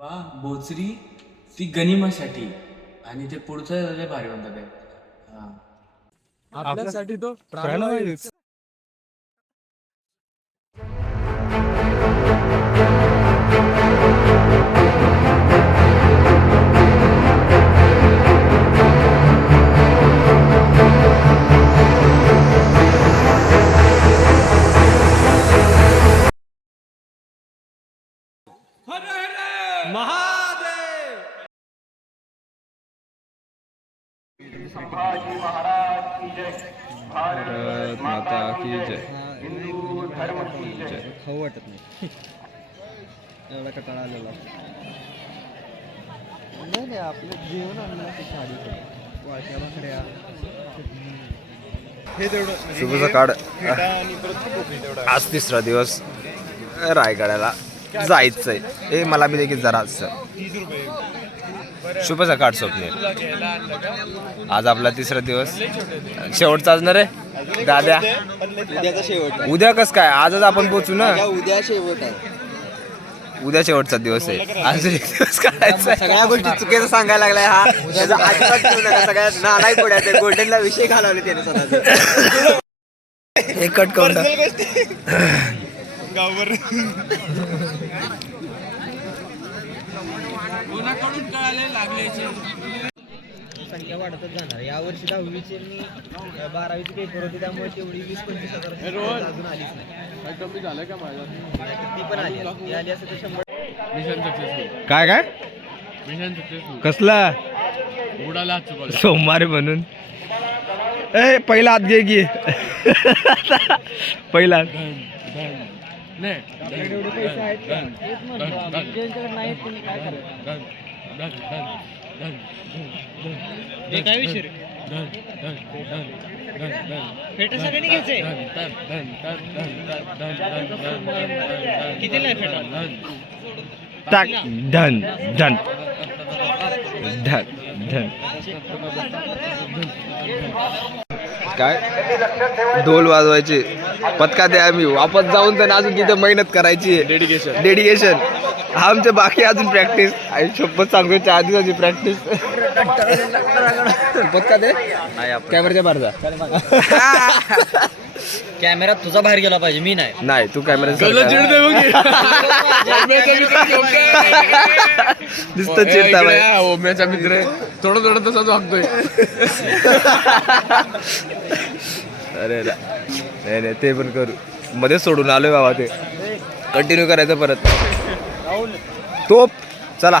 पा बोचरी ती गनिमासाठी. आणि ते पुढचं लय भारी म्हणतात ते. हा. आपल्यासाठी तो प्राणवायू भारत माता की जय। खाऊ वाटत नाही. एवढा कटाळा आलेला. नाही नाही आपलं जेवण आणलं ते साडी शुभ सकाळ आज तिसरा दिवस रायगडाला जायचंय. हे मला बी देखील जरा शुभ सकाळ स्वप्ने आज आपला तिसरा दिवस. शेवटचा असणार आहे दाद्या. उद्याचा शेवट? उद्या कस काय? आजच आपण पोचू ना? उद्या शेवट आहे. उद्या शेवटचा दिवस आहे. आज एक दिवस काढायचा. सगळ्या गोष्टी चुकीचं सांगायला लागलाय हा. त्याचा अजिबात घेऊ नका. सगळ्या नालायक पुढ्या गोल्डनला विषय घालवले त्याने स्वतःचा. हे कट करून टाक. कोणाकडून कळाले लागल्याचे संख्या वाढतच जाणार. या वर्षी दहावीचे मी बारावीचे पेपर होते त्यामुळे तेवढी वीस पंचवीस हजार अजून आलीच नाही. कमी झालं का माझ्या ती पण आली. आली असते तर शंभर. मिशन सक्सेसफुल काय काय? मिशन सक्सेसफुल कसला? बुडाला सोमवारी म्हणून. ए पहिला हात घे की. पहिला काय हे विषय रे फेटा सगळ्यांनी घ्यायचंय कितीला आहे फेटा टाक धन धन धन धन काय? ढोल वाजवायचे. पत्का द्या आम्ही. वापस जाऊन तर अजून तिथे मेहनत करायची डेडिकेशन डेडिकेशन हा आमचे बाकी अजून प्रॅक्टिस आई शपथ सांगतो चार दिवसाची प्रॅक्टिस पत्का दे. कॅमेराच्या बाहेर जा. कॅमेरा तुझा बाहेर गेला पाहिजे मी नाही. नाही तू कॅमेरा नुसतं चिडता. ओम्याचा मित्र. आहे थोडं थोडं तसाच वागतोय. अरे नाही नाही ते पण करू. मध्ये सोडून आलोय बाबा ते. कंटिन्यू करायचं परत. तोप चला.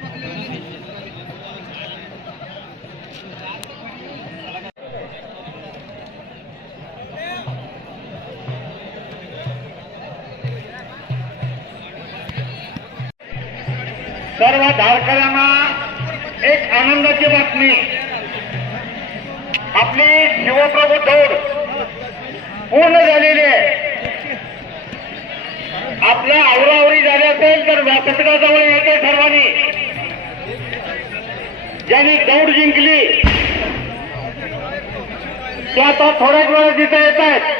सर्व धारकऱ्यांना एक आनंदाची बातमी. आपली शिवप्रभू दौड पूर्ण झालेली आहे. आपल्या आवरावरी झाली असेल तर व्यासपीठाजवळ येते सर्वांनी. ज्यांनी दौड जिंकली ते आता थोड्याच वेळात तिथे येत आहेत.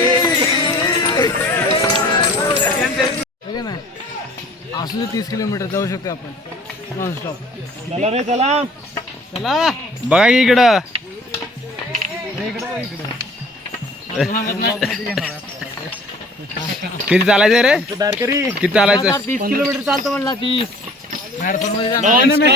असू तीस किलोमीटर जाऊ शकतो आपण. नॉनस्टॉप चला रे चला. चला. बघा की इकडं. किती चालायचं रे? किती चालायचं तीस किलोमीटर चालतो म्हणला तीस. मॅरेथॉनमध्ये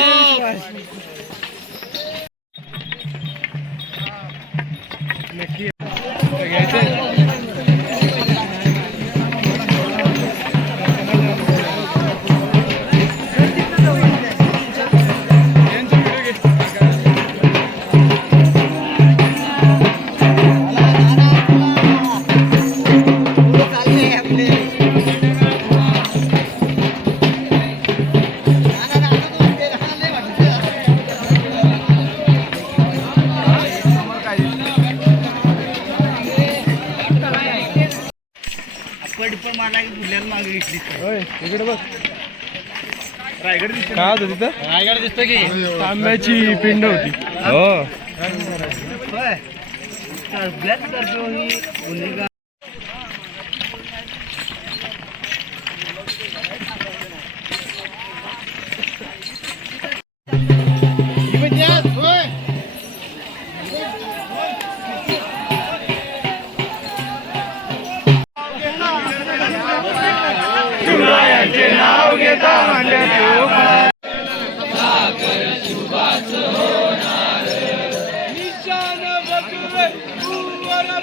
होतं तिथं तांब्याची पिंड होती. हो.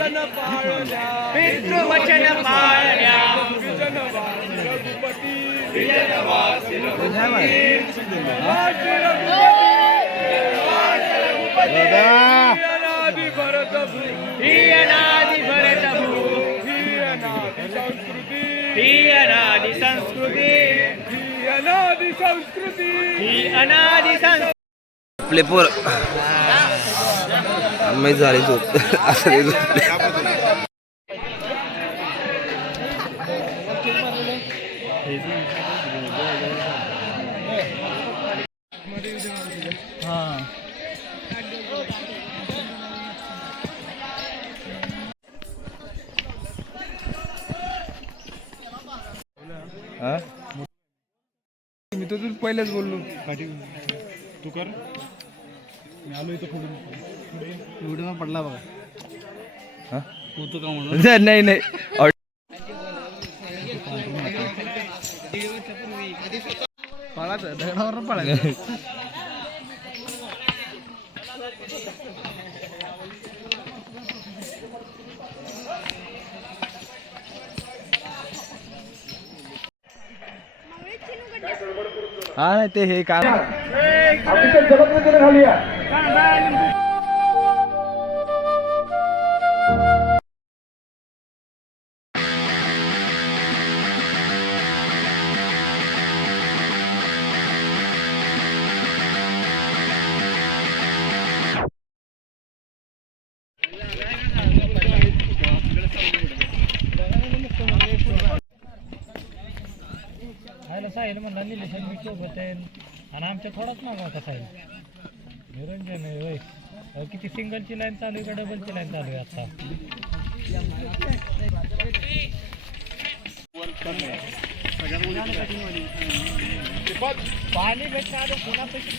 पितृवचन पाळल्या. पितृवचन पाळल्या. विजनवासी रघुपती अनादि भरत ही अनादि भरत ही संस्कृती. ही अनादि संस्कृती. ही अनादि संस्कृती. ही अनादि संस्कृती आपले पोर मी झाली झोप असं. हा? मी तर तुझ पहिलेच बोललो तू कर मी आलो इथं पुढून व्हिडिओ पडला बघा. हा? होतो का म्हणून? नाही नाही. पळायचं हा नाही ते हे काम. म्हणला निलेशन मी सोबत आहे. आणि आमच्या थोडाच मागा होता साहिल निरंजन आहे होय. अहो, किती सिंगलची लाईन चालू आहे का डबलची लाईन चालू आहे आता? पाणी भेटणार आता पुन्हा पैसे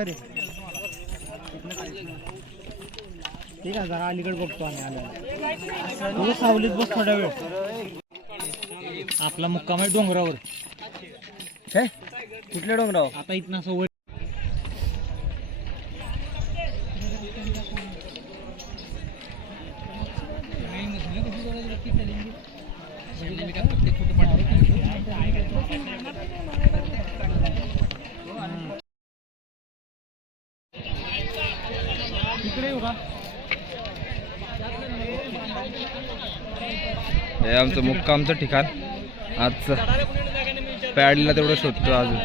तीनच्या ठीक आहे जरा अलीकडे बघतो आम्ही आलो तू सावलीत बस थोडा वेळ. आपला मुक्काम आहे डोंगरावर. काय? कुठल्या डोंगराव आता इथनं असं वर हे आमचं मुक्कामचं ठिकाण. आज पॅडला तेवढं शोधतो अजून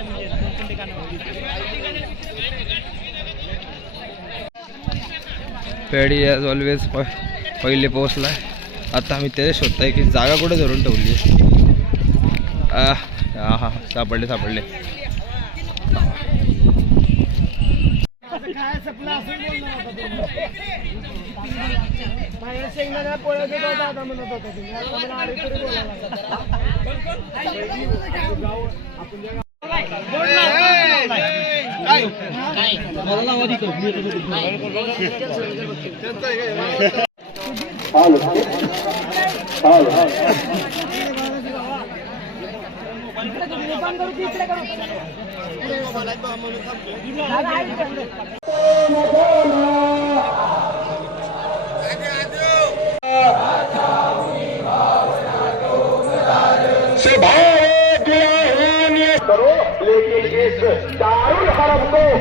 पॅडी ॲज ऑलवेज पहिले पोहोचला. आता आम्ही ते शोधताय की जागा कुठे धरून ठेवली हा हा सापडले सापडले. शेंगदाणा पोळ्या देतो दादा म्हणत होता तुम्ही आता मला आले तरी बोलायला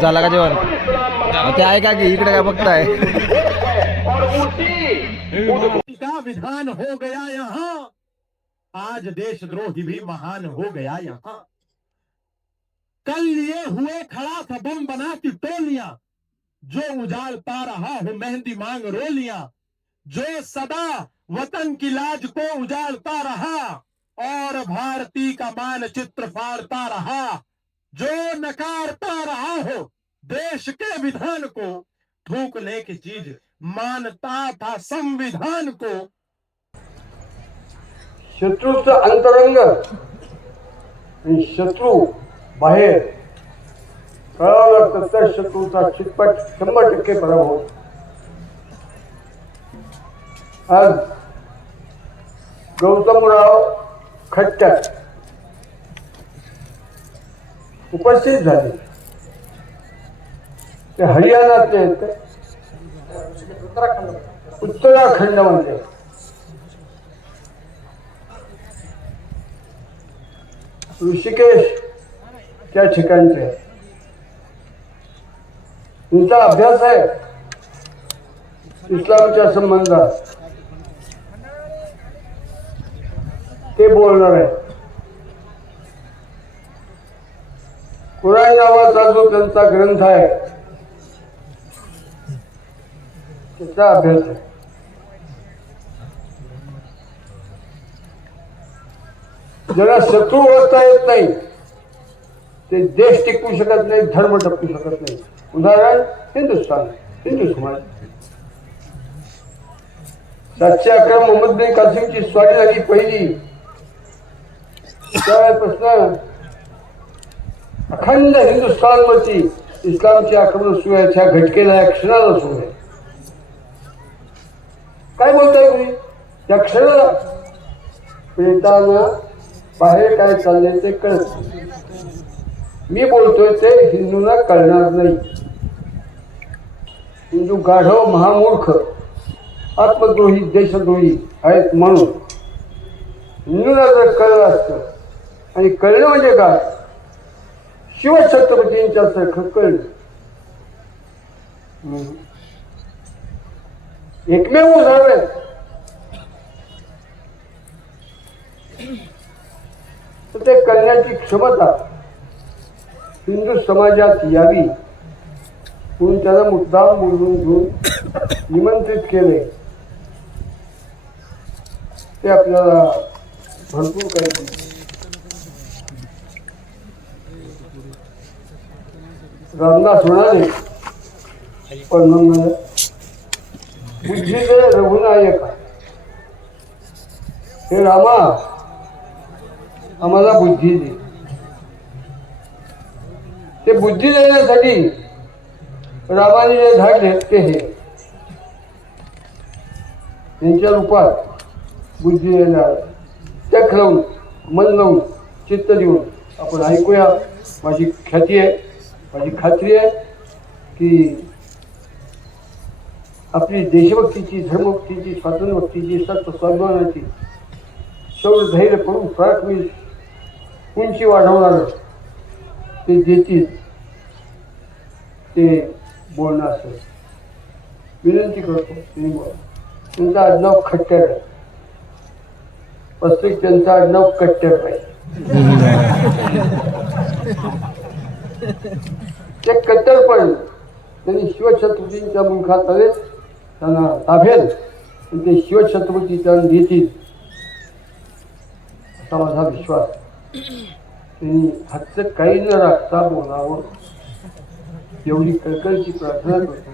झाला का जेवण ते आहे का की इकडे काय बघताय का विधान हो गया यहाँ। आज देशद्रोही भी महान हो गया यहाँ। कल लिए हुए खड़ा था बम बनाती टोलियाँ जो उजाल उजाड़ता रहा हो मेहंदी मांग रोलियाँ जो सदा वतन की लाज को उजाड़ता रहा और भारती का मानचित्र फाड़ता रहा, जो नकारता रहा हो, देश के विधान को, थूकने की चीज़ मानता था संविधान को। शत्रूचं अंतरंग आणि शत्रू बाहेर कळालं तर त्या शत्रूचा चितपट शंभर टक्के पराभव आज गौतमराव खट्टर उपस्थित झाले. ते हरियाणाचे उत्तराखंड उत्तराखंडमध्ये ऋषिकेश त्या ठिकाणचे. तुमचा अभ्यास आहे? इस्लामच्या संबंधात. ते बोलणार आहे. कुराण नावाचा जो त्यांचा ग्रंथ आहे त्याचा अभ्यास आहे. ज्याला शत्रू ओळखता येत नाही ते देश टिकवू शकत नाही धर्म टपू शकत नाही. उदाहरण हिंदुस्थान हिंदू समाज. सातशे अकरा मोहम्मद बिन कासिमची स्वारी झाली पहिली. त्यावेळेपासून अखंड हिंदुस्थानवरती इस्लामचे आक्रमण सुरू आहे त्या घटकेला या क्षणाला सुरू आहे. काय बोलताय तुम्ही? त्या क्षणाला. पेटाना बाहेर काय चाललंय ते कळत मी बोलतोय ते हिंदूंना कळणार नाही. हिंदू गाढव महामूर्ख आत्मद्रोही देशद्रोही आहेत म्हणून. हिंदूला जर कळलं असतं आणि कळलं म्हणजे काय? शिवछत्रपतींच्या सारखं कळलं. एकमेव उदाहरण आहे तर ते करण्याची क्षमता हिंदू समाजात यावी म्हणून त्याला मुद्दाम बोलून घेऊन निमंत्रित केले. ते आपल्याला भरपूर काही रामदास म्हणाले पण मग म्हणाले, बुद्धीचे रघुनायक हे रामा आम्हाला बुद्धी दे. ते बुद्धी देण्यासाठी रामाने जे झाड ते हे त्यांच्या रूपात बुद्धी देणार. चक लावून मन लावून चित्त देऊन आपण ऐकूया. माझी ख्याती आहे. माझी खात्री आहे की आपली देशभक्तीची धर्मभक्तीची स्वातंत्र्यभक्तीची सत्व स्वाभिमानाची शौर धैर्य करून प्राथमिक उंची वाढवणार ते देतील ते बोलणं असेल. विनंती करतो तुम्ही बोला. आडनाव खट्टर आहे. प्रत्येक त्यांचं आडनाव कट्टर पाहिजे ते कट्टरपण त्यांनी शिवछत्रपतींच्या मुखात आले त्यांना ताभेल ते शिवछत्रपती त्यांना देतील. असा माझा विश्वास. त्यांनी हातचं काही न राखता बोलावं. एवढी कळकळीची प्रार्थना करतो